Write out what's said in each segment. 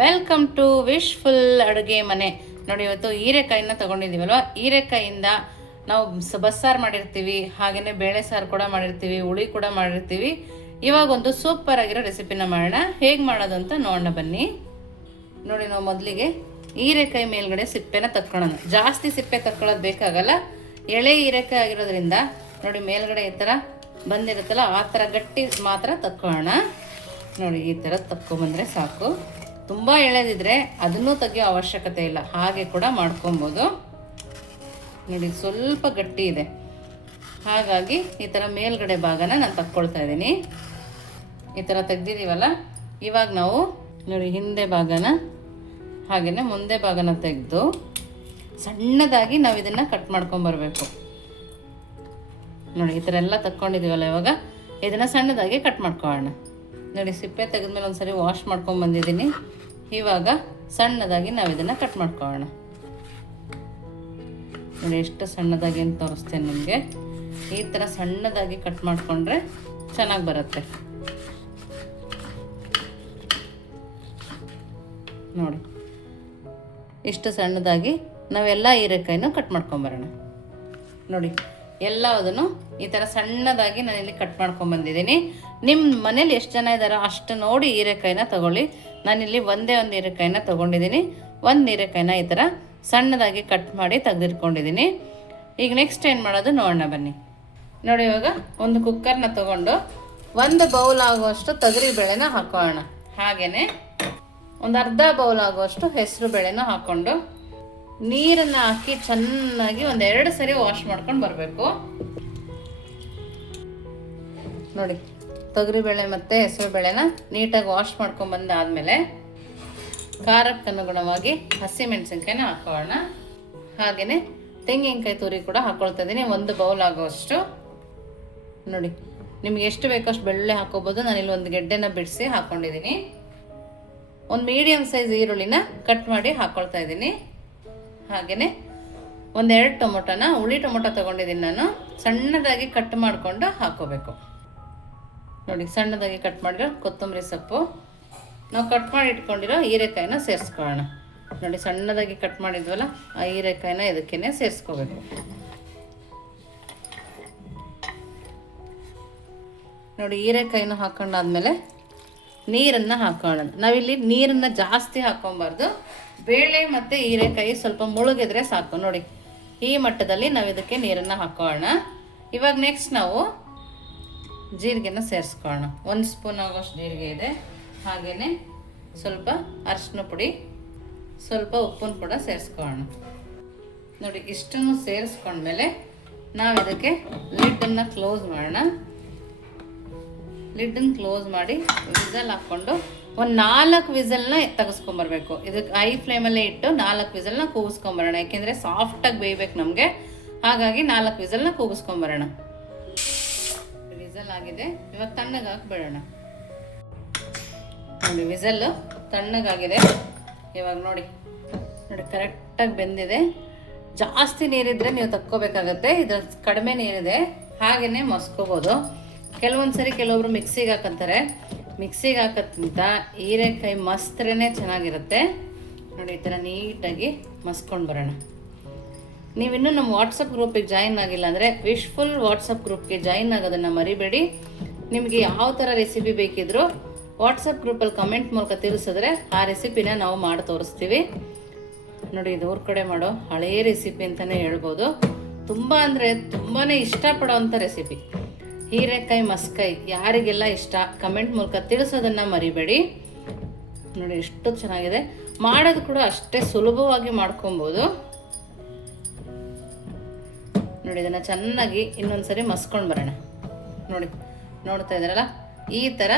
Welcome to wishful ಅಡುಗೆ ಮನೆ. ನೋಡಿ, ಇವತ್ತು ಹೀರೆಕಾಯಿನ ತಗೊಂಡಿದ್ದೀವಲ್ವ? ಹೀರೆಕಾಯಿಂದ ನಾವು ಬಸ್ಸಾರು ಮಾಡಿರ್ತೀವಿ ಹಾಗೆಯೇ ಬೇಳೆ ಸಾರು ಕೂಡ ಮಾಡಿರ್ತೀವಿ, ಹುಳಿ ಕೂಡ ಮಾಡಿರ್ತೀವಿ. ಇವಾಗ ಒಂದು ಸೂಪರ್ ಆಗಿರೋ ರೆಸಿಪಿನ ಮಾಡೋಣ. ಹೇಗೆ ಮಾಡೋದು ಅಂತ ನೋಡೋಣ ಬನ್ನಿ. ನೋಡಿ, ನಾವು ಮೊದಲಿಗೆ ಹೀರೆಕಾಯಿ ಮೇಲ್ಗಡೆ ಸಿಪ್ಪೆನ ತಕ್ಕೊಳ್ಳೋಣ ಜಾಸ್ತಿ ಸಿಪ್ಪೆ ತಕ್ಕೊಳ್ಳೋದು ಬೇಕಾಗಲ್ಲ. ಎಳೆ ಹೀರೆಕಾಯಿ ಆಗಿರೋದ್ರಿಂದ, ನೋಡಿ, ಮೇಲ್ಗಡೆ ಈ ಥರ ಬಂದಿರುತ್ತಲ್ಲ, ಆ ಥರ ಗಟ್ಟಿ ಮಾತ್ರ ತಕ್ಕೊಳ್ಳೋಣ ನೋಡಿ, ಈ ಥರ ತಕ್ಕೊಬಂದರೆ ಸಾಕು. ತುಂಬ ಎಳೆದಿದ್ರೆ ಅದನ್ನೂ ತೆಗೆಯೋ ಅವಶ್ಯಕತೆ ಇಲ್ಲ. ಹಾಗೆ ಕೂಡ ಮಾಡ್ಕೊಬೋದು. ನೋಡಿ, ಸ್ವಲ್ಪ ಗಟ್ಟಿ ಇದೆ. ಹಾಗಾಗಿ ಈ ಥರ ಮೇಲ್ಗಡೆ ಭಾಗನ ನಾನು ತಕ್ಕೊಳ್ತಾ ಇದ್ದೀನಿ. ಈ ಥರ ತೆಗ್ದಿದ್ದೀವಲ್ಲ ಇವಾಗ ನಾವು ನೋಡಿ ಹಿಂದೆ ಭಾಗನ ಹಾಗೆಯೇ ಮುಂದೆ ಭಾಗನ ತೆಗೆದು ಸಣ್ಣದಾಗಿ ನಾವು ಇದನ್ನು ಕಟ್ ಮಾಡ್ಕೊಂಬರ್ಬೇಕು ನೋಡಿ, ಈ ಥರ ಎಲ್ಲ ತಕ್ಕೊಂಡಿದ್ದೀವಲ್ಲ ಇವಾಗ, ಇದನ್ನು ಸಣ್ಣದಾಗಿ ಕಟ್ ಮಾಡ್ಕೊಳ್ಳೋಣ. ನೋಡಿ ಸಿಪ್ಪೆ ತೆಗೆದ್ಮೇಲೆ ಒಂದ್ಸರಿ ವಾಶ್ ಮಾಡ್ಕೊಂಡು ಬಂದಿದ್ದೀನಿ. ಇವಾಗ ಸಣ್ಣದಾಗಿ ನಾವು ಇದನ್ನು ಕಟ್ ಮಾಡ್ಕೊಳ್ಳೋಣ. ನೋಡಿ ಎಷ್ಟು ಸಣ್ಣದಾಗಿ ಅಂತ ತೋರಿಸ್ತೇನೆ ನಿಮಗೆ. ಈ ಥರ ಸಣ್ಣದಾಗಿ ಕಟ್ ಮಾಡಿಕೊಂಡ್ರೆ ಚೆನ್ನಾಗಿ ಬರುತ್ತೆ. ನೋಡಿ. ಇಷ್ಟು ಸಣ್ಣದಾಗಿ ನಾವೆಲ್ಲ ಹೀರೆಕಾಯಿನ ಕಟ್ ಮಾಡ್ಕೊಂಬರೋಣ ನೋಡಿ ಎಲ್ಲದನ್ನು ಈ ಥರ ಸಣ್ಣದಾಗಿ ನಾನಿಲ್ಲಿ ಕಟ್ ಮಾಡ್ಕೊಂಬಂದಿದ್ದೀನಿ ನಿಮ್ಮ ಮನೇಲಿ ಎಷ್ಟು ಜನ ಇದ್ದಾರೋ ಅಷ್ಟು ನೋಡಿ ಹೀರೆಕಾಯಿನ ತಗೊಳ್ಳಿ. ನಾನಿಲ್ಲಿ ಒಂದೇ ಒಂದು ಹೀರೆಕಾಯಿನ ತೊಗೊಂಡಿದ್ದೀನಿ. ಒಂದು ಹೀರೆಕಾಯಿನ ಈ ಥರ ಸಣ್ಣದಾಗಿ ಕಟ್ ಮಾಡಿ ತೆಗೆದಿಟ್ಕೊಂಡಿದ್ದೀನಿ. ಈಗ ನೆಕ್ಸ್ಟ್ ಏನು ಮಾಡೋದು ನೋಡೋಣ ಬನ್ನಿ. ನೋಡಿ ಇವಾಗ ಒಂದು ಕುಕ್ಕರ್ನ ತಗೊಂಡು ಒಂದು ಬೌಲ್ ಆಗುವಷ್ಟು ತೊಗರಿ ಬೇಳೆನ ಹಾಕೋಣ. ಹಾಗೆಯೇ ಒಂದು ಅರ್ಧ ಬೌಲ್ ಆಗುವಷ್ಟು ಹೆಸರು ಬೇಳೆನ ಹಾಕ್ಕೊಂಡು ನೀರನ್ನು ಹಾಕಿ ಚೆನ್ನಾಗಿ ಒಂದೆರಡು ಸರಿ ವಾಶ್ ಮಾಡ್ಕೊಂಡು ಬರಬೇಕು. ನೋಡಿ ತೊಗರಿಬೇಳೆ ಮತ್ತು ಹೆಸರು ಬೇಳೆನ ನೀಟಾಗಿ ವಾಶ್ ಮಾಡ್ಕೊಂಡು ಬಂದಾದಮೇಲೆ ಖಾರಕ್ಕೆ ಅನುಗುಣವಾಗಿ ಹಸಿಮೆಣಸಿನ್ಕಾಯಿನ ಹಾಕೋಣ. ಹಾಗೆಯೇ ತೆಂಗಿನಕಾಯಿ ತುರಿ ಕೂಡ ಹಾಕ್ಕೊಳ್ತಾ ಇದ್ದೀನಿ ಒಂದು ಬೌಲ್ ಆಗೋಷ್ಟು ನೋಡಿ, ನಿಮ್ಗೆ ಎಷ್ಟು ಬೇಕೋ ಅಷ್ಟು ಬೆಳ್ಳೆ ನಾನು ನಾನಿಲ್ಲಿ ಒಂದು ಗೆಡ್ಡೆನ ಬಿಡಿಸಿ ಹಾಕ್ಕೊಂಡಿದ್ದೀನಿ ಒಂದು ಮೀಡಿಯಮ್ ಸೈಜ್ ಈರುಳ್ಳಿನ ಕಟ್ ಮಾಡಿ ಹಾಕ್ಕೊಳ್ತಾ ಇದ್ದೀನಿ ಹಾಗೆಯೇ ಒಂದೆರಡು ಟೊಮೊಟೊನ, ಹುಳಿ ಟೊಮೊಟೊ ತೊಗೊಂಡಿದ್ದೀನಿ ನಾನು. ಸಣ್ಣದಾಗಿ ಕಟ್ ಮಾಡಿಕೊಂಡು ಹಾಕೋಬೇಕು. ನೋಡಿ, ಸಣ್ಣದಾಗಿ ಕಟ್ ಮಾಡಿರೋ ಕೊತ್ತಂಬರಿ ಸೊಪ್ಪು. ನಾವು ಕಟ್ ಮಾಡಿ ಇಟ್ಕೊಂಡಿರೋ ಹೀರೆಕಾಯಿನ ಸೇರಿಸ್ಕೊಳ್ಳೋಣ. ನೋಡಿ, ಸಣ್ಣದಾಗಿ ಕಟ್ ಮಾಡಿದ್ವಲ್ಲ, ಆ ಹೀರೆಕಾಯಿನ ಇದಕ್ಕೇನೆ ಸೇರಿಸ್ಕೋಬೇಕು. ನೋಡಿ, ಹೀರೆಕಾಯಿನ ಹಾಕೊಂಡಾದ್ಮೇಲೆ ನೀರನ್ನು ಹಾಕೋಣ ನಾವಿಲ್ಲಿ ನೀರನ್ನು ಜಾಸ್ತಿ ಹಾಕೊಬಾರ್ದು ಬೇಳೆ ಮತ್ತು ಹೀರೆಕಾಯಿ ಸ್ವಲ್ಪ ಮುಳುಗಿದ್ರೆ ಸಾಕು. ನೋಡಿ, ಈ ಮಟ್ಟದಲ್ಲಿ ನಾವು ಇದಕ್ಕೆ ನೀರನ್ನು ಹಾಕೋಣ ಇವಾಗ ನೆಕ್ಸ್ಟ್ ನಾವು ಜೀರಿಗೆನ ಸೇರಿಸ್ಕೊಳ್ಳೋಣ. ಒಂದು ಸ್ಪೂನ್ ಆಗೋಷ್ಟು ಜೀರಿಗೆ ಇದೆ. ಹಾಗೆಯೇ ಸ್ವಲ್ಪ ಅರಿಶಿನ ಪುಡಿ, ಸ್ವಲ್ಪ ಉಪ್ಪನ್ನು ಕೂಡ ಸೇರಿಸ್ಕೊಳ್ಳೋಣ. ನೋಡಿ, ಇಷ್ಟನ್ನು ಸೇರಿಸ್ಕೊಂಡ್ಮೇಲೆ ನಾವು ಇದಕ್ಕೆ ಲಿಡ್ಡನ್ನು ಕ್ಲೋಸ್ ಮಾಡೋಣ. ಲಿಡ್ಡನ್ನು ಕ್ಲೋಸ್ ಮಾಡಿ ವಿಸಲ್ ಹಾಕ್ಕೊಂಡು ಒಂದು ನಾಲ್ಕು ವಿಸಲ್ನ ತೆಗೆಸ್ಕೊಂಬರ್ಬೇಕು. ಇದಕ್ಕೆ ಐ ಫ್ಲೇಮಲ್ಲೇ ಇಟ್ಟು ನಾಲ್ಕು ವಿಸಲ್ನ ಕೂಗಿಸ್ಕೊಂಬರೋಣ. ಯಾಕೆಂದರೆ ಸಾಫ್ಟಾಗಿ ಬೇಯಬೇಕು ನಮಗೆ. ಹಾಗಾಗಿ ನಾಲ್ಕು ವಿಸಲ್ನ ಕೂಗಿಸ್ಕೊಂಬರೋಣ. ವಿಸಲ್ ಆಗಿದೆ. ಇವಾಗ ತಣ್ಣಗೆ ಹಾಕ್ಬಿಡೋಣ. ನೋಡಿ, ವಿಸಲ್ಲು ತಣ್ಣಗಾಗಿದೆ. ಇವಾಗ ನೋಡಿ ನೋಡಿ ಕರೆಕ್ಟಾಗಿ ಬೆಂದಿದೆ. ಜಾಸ್ತಿ ನೀರಿದ್ರೆ ನೀವು ತಕ್ಕೋಬೇಕಾಗತ್ತೆ. ಇದ್ರ ಕಡಿಮೆ ನೀರಿದೆ. ಹಾಗೆಯೇ ಮಸ್ಕೋಬೋದು. ಕೆಲವೊಂದು ಸರಿ ಕೆಲವೊಬ್ರು ಮಿಕ್ಸಿಗೆ ಹಾಕಂತಾರೆ. ಮಿಕ್ಸಿಗೆ ಹಾಕೋದ್ಕಿಂತ ಹೀರೆಕಾಯಿ ಮಸ್ತ್ರೇ ಚೆನ್ನಾಗಿರುತ್ತೆ. ನೋಡಿ, ಈ ಥರ ನೀಟಾಗಿ ಮಸ್ಕೊಂಡು ಬರೋಣ. ನೀವಿನ್ನೂ ನಮ್ಮ ವಾಟ್ಸಪ್ ಗ್ರೂಪಿಗೆ ಜಾಯಿನ್ ಆಗಿಲ್ಲ ಅಂದರೆ ವಿಶ್ಫುಲ್ ವಾಟ್ಸಪ್ ಗ್ರೂಪ್ಗೆ ಜಾಯಿನ್ ಆಗೋದನ್ನು ಮರಿಬೇಡಿ. ನಿಮಗೆ ಯಾವ ಥರ ರೆಸಿಪಿ ಬೇಕಿದ್ರೂ ವಾಟ್ಸಪ್ ಗ್ರೂಪಲ್ಲಿ ಕಮೆಂಟ್ ಮೂಲಕ ತಿಳಿಸಿದ್ರೆ ಆ ರೆಸಿಪಿನ ನಾವು ಮಾಡಿ ತೋರಿಸ್ತೀವಿ. ನೋಡಿ, ಇದು ಕಡೆ ಮಾಡೋ ಹಳೆಯ ರೆಸಿಪಿ ಅಂತಲೇ ಹೇಳ್ಬೋದು. ತುಂಬ ಅಂದರೆ ತುಂಬಾ ಇಷ್ಟಪಡೋವಂಥ ರೆಸಿಪಿ ಹೀರೆಕಾಯಿ ಮಸ್ಕಾಯಿ ಯಾರಿಗೆಲ್ಲ ಇಷ್ಟ ಕಮೆಂಟ್ ಮೂಲಕ ತಿಳಿಸೋದನ್ನು ಮರಿಬೇಡಿ. ನೋಡಿ, ಎಷ್ಟು ಚೆನ್ನಾಗಿದೆ. ಮಾಡೋದು ಕೂಡ ಅಷ್ಟೇ ಸುಲಭವಾಗಿ ಮಾಡ್ಕೊಬೋದು. ನೋಡಿ, ಇದನ್ನು ಚೆನ್ನಾಗಿ ಇನ್ನೊಂದು ಸರಿ ಮಸ್ಕೊಂಡು ಬರೋಣ. ನೋಡಿ, ನೋಡ್ತಾ ಇದ್ದಾರಲ್ಲ? ಈ ಥರ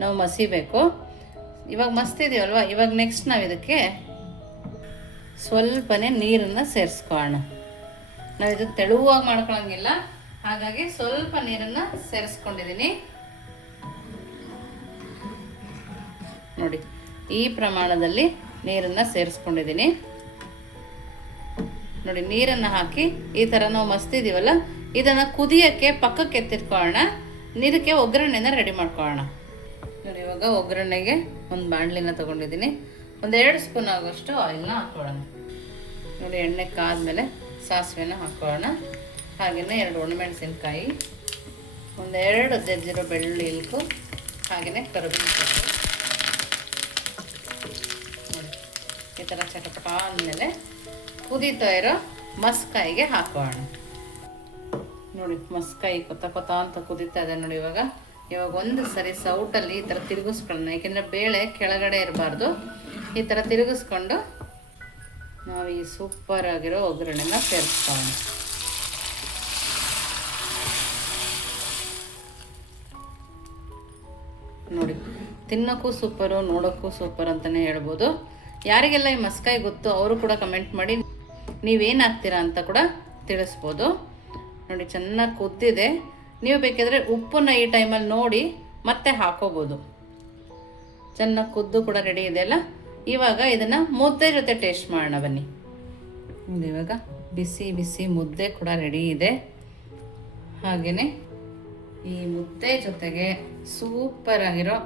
ನಾವು ಮಸಿಬೇಕು. ಇವಾಗ ಮಸ್ತಿದೀವಲ್ವ ಇವಾಗ ನೆಕ್ಸ್ಟ್ ನಾವು ಇದಕ್ಕೆ ಸ್ವಲ್ಪನೇ ನೀರನ್ನು ಸೇರಿಸ್ಕೊಳ್ಳೋಣ. ನಾವು ಇದು ತೆಳುವಾಗಿ ಮಾಡ್ಕೊಳಂಗಿಲ್ಲ. ಹಾಗಾಗಿ ಸ್ವಲ್ಪ ನೀರನ್ನು ಸೇರಿಸ್ಕೊಂಡಿದ್ದೀನಿ. ನೋಡಿ, ಈ ಪ್ರಮಾಣದಲ್ಲಿ ನೀರನ್ನು ಸೇರಿಸ್ಕೊಂಡಿದ್ದೀನಿ. ನೋಡಿ, ನೀರನ್ನು ಹಾಕಿ ಈ ಥರ ನಾವು ಮಸ್ತಿದ್ದೀವಲ್ಲ ಇದನ್ನು ಕುದಿಯೋಕ್ಕೆ ಪಕ್ಕಕ್ಕೆ ಎತ್ತಿಟ್ಕೊಳ್ಳೋಣ. ಇದಕ್ಕೆ ಒಗ್ಗರಣೆನ ರೆಡಿ ಮಾಡ್ಕೊಳ್ಳೋಣ. ನೋಡಿ, ಇವಾಗ ಒಗ್ಗರಣೆಗೆ ಒಂದು ಬಾಣಲಿನ ತೊಗೊಂಡಿದ್ದೀನಿ. ಒಂದೆರಡು ಸ್ಪೂನ್ ಆಗೋಷ್ಟು ಆಯಿಲ್ನ ಹಾಕೊಳ್ಳೋಣ ನೋಡಿ, ಎಣ್ಣೆ ಕಾದ್ಮೇಲೆ ಸಾಸಿವೆನ ಹಾಕೊಳ್ಳೋಣ ಹಾಗೆಯೇ ಎರಡು ಒಣಮೆಣಸಿನ್ಕಾಯಿ ಒಂದೆರಡು ಜಜ್ಜಿರೋ ಬೆಳ್ಳುಳ್ಳಿ ಇಲ್ಕು ಹಾಗೆಯೇ ಕರಿಬೇವು ಸೊಪ್ಪು. ನೋಡಿ, ಈ ಥರ ಚಟಪಟ ಅಂದಮೇಲೆ ಕುದೀತಾ ಇರೋ ಮಸ್ಕಾಯಿಗೆ ಹಾಕೋಣ. ನೋಡಿ ಮಸ್ಕಾಯಿ ಕೊತ್ತ ಕೊತ್ತ ಅಂತ ಕುದೀತಾ ಇದೆ ನೋಡಿ ಇವಾಗ. ಇವಾಗ ಒಂದು ಸರಿ ಸೌಟಲ್ಲಿ ಈ ಥರ ತಿರುಗಿಸ್ಕೊಳ್ಳೋಣ. ಯಾಕೆಂದರೆ ಬೇಳೆ ಕೆಳಗಡೆ ಇರಬಾರ್ದು. ಈ ಥರ ತಿರುಗಿಸ್ಕೊಂಡು ನಾವು ಈ ಸೂಪರ್ ಆಗಿರೋ ಒಗ್ಗರಣೆನ ಸೇರಿಸ್ಕೊಳ್ಳೋಣ. ನೋಡಿ, ತಿನ್ನೋಕ್ಕೂ ಸೂಪರು, ನೋಡೋಕ್ಕೂ ಸೂಪರ್ ಅಂತಲೇ ಹೇಳ್ಬೋದು. ಯಾರಿಗೆಲ್ಲ ಈ ಮಸ್ಕಾಯಿ ಗೊತ್ತು, ಅವರು ಕೂಡ ಕಮೆಂಟ್ ಮಾಡಿ. ನೀವೇನು ಅಂತ ಕೂಡ ತಿಳಿಸ್ಬೋದು. ನೋಡಿ, ಚೆನ್ನಾಗಿ ಕುದ್ದಿದೆ. ನೀವು ಬೇಕಿದ್ರೆ ಉಪ್ಪನ್ನ ಈ ಟೈಮಲ್ಲಿ ನೋಡಿ ಮತ್ತೆ ಹಾಕೋಬೋದು. ಚೆನ್ನಾಗಿ ಕುದ್ದು ಕೂಡ ರೆಡಿ ಇದೆ ಅಲ್ಲ? ಇವಾಗ ಇದನ್ನು ಮುದ್ದೆ ಜೊತೆ ಟೇಸ್ಟ್ ಮಾಡೋಣ ಬನ್ನಿ. ಇವಾಗ ಬಿಸಿ ಬಿಸಿ ಮುದ್ದೆ ಕೂಡ ರೆಡಿ ಇದೆ. ಹಾಗೆಯೇ ಈ ಮುದ್ದೆ ಜೊತೆಗೆ ಸೂಪರ್ ಆಗಿರೋ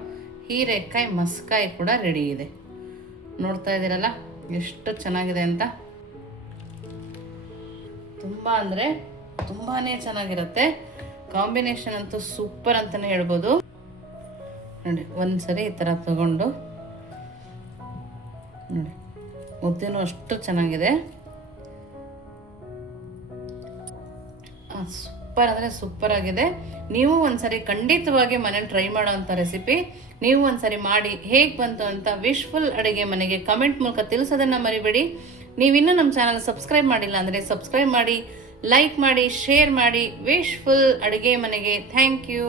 ಹೀರೆಕಾಯಿ, ಮಸ್ಕಾಯಿ ಕೂಡ ರೆಡಿ ಇದೆ. ನೋಡ್ತಾ ಇದ್ದೀರಲ್ಲ, ಎಷ್ಟು ಚೆನ್ನಾಗಿದೆ ಅಂತ? ತುಂಬ ಅಂದರೆ ತುಂಬಾ ಚೆನ್ನಾಗಿರುತ್ತೆ. ಕಾಂಬಿನೇಷನ್ ಅಂತೂ ಸೂಪರ್ ಅಂತಲೇ ಹೇಳ್ಬೋದು. ನೋಡಿ ಒಂದ್ಸರಿ ಈ ಥರ ತಗೊಂಡು. ನೋಡಿ, ಮುದ್ದೆನೂ ಅಷ್ಟು ಚೆನ್ನಾಗಿದೆ. ಸೂಪರ್ ಅಂದರೆ ಸೂಪರ್ ಆಗಿದೆ. ನೀವು ಒಂದ್ಸರಿ ಖಂಡಿತವಾಗಿ ಮನೇಲಿ ಟ್ರೈ ಮಾಡೋವಂಥ ರೆಸಿಪಿ ನೀವು ಒಂದ್ಸರಿ ಮಾಡಿ ಹೇಗೆ ಬಂತು ಅಂತ ವಿಶ್ಫುಲ್ ಅಡುಗೆ ಮನೆಗೆ ಕಮೆಂಟ್ ಮೂಲಕ ತಿಳಿಸೋದನ್ನು ಮರಿಬೇಡಿ. ನೀವಿನ್ನೂ ನಮ್ಮ ಚಾನಲ್ ಸಬ್ಸ್ಕ್ರೈಬ್ ಮಾಡಿಲ್ಲ ಅಂದರೆ ಸಬ್ಸ್ಕ್ರೈಬ್ ಮಾಡಿ ಲೈಕ್ ಮಾಡಿ ಶೇರ್ ಮಾಡಿ. ವಿಶ್ಫುಲ್ ಅಡುಗೆ ಮನೆಗೆ. Thank you